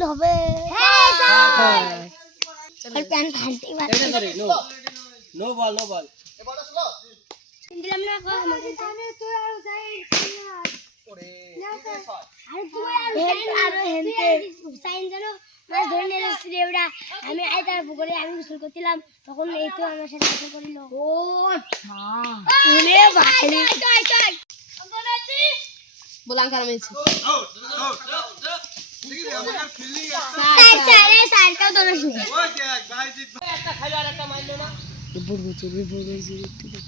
গোল হবে আর প্যান ফালতে এটা করে নো বল এ বলটা স্লো দিলাম না গো আমাকে তুই আর যাই ওরে শট আর তুই আর হেনতে সাইন জানো মাছ ধরে নিয়ে যাচ্ছি ওটা আমি আইতার পুকুরে আমি গোসল করছিলাম তখন এই তো আমার সাথে গোসল করিল ও ওরে ভাই চল আমরা আছি বলাং কার মেছি দেখি রে আমার ফিল্ডিং সাইড কা দৌড় শুরু ওই দেখ ভাই জিত একটা খাইলো আর একটা মারলো না বড় চলে একটু দেখ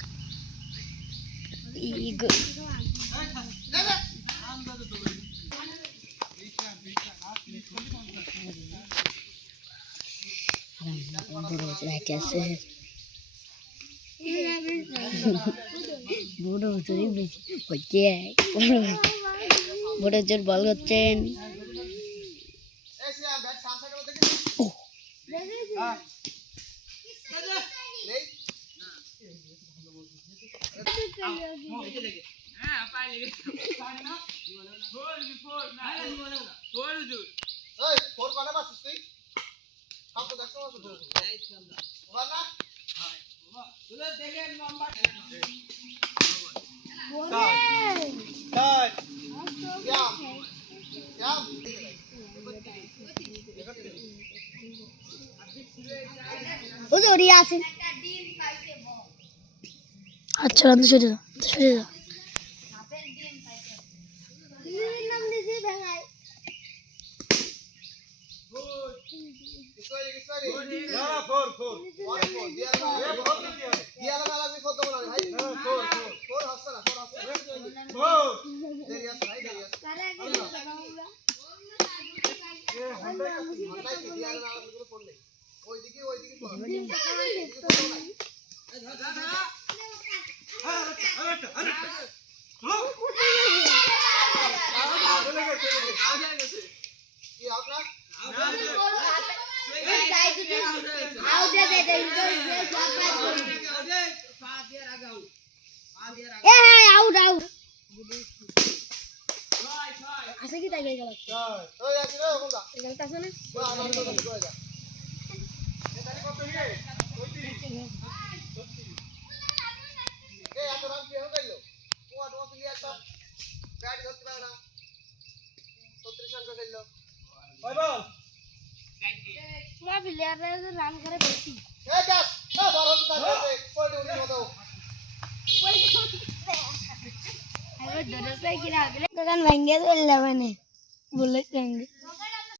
ই গো বড় চুরি বেশি হচ্ছে বড় জোর বল করছেন এই সিয়া ব্যাট সামনে গেল দেখি হ্যাঁ নেই হ্যাঁ পাই লেগে না ফোর না ফোর জুর ওই ফোর কোনা মারছিস তুই সব তো দেখছো এই সামনে ওবা না হ্যাঁ ওবা তুই দেখে নাম্বার Start. ও জড়ি আছে আচ্ছা রান্না শুরু যা সাপের ডিম পাইছে ডিমের নাম দিছি ভাই না ফোর দিয়া লাগবে কত বলা ভাই ফোর হাসছে না ফোর দেরি আছে ভাই দেরি আছে কারা কি বাবা এ হান্ডা দিয়া লাগবে পড়লে ওইদিকে পড় কি আপনার আছে কি তাই গেল ওই আছে রে কোনটা এখানটা আছে না না আমার তো কই যা এখানে কত নিয়ে 35 এ এত রান কি হয়ে গেল ও প্লেয়ার সব ব্যাট ধরতে পারে না 36 রান করে দিল ওই বল পুরা প্লেয়াররা রান করে বেশি এ যাস না বড় তো থাকে কোটি উনি মতো দোকান ভাঙ্গে চলে যাবে না বলে সঙ্গে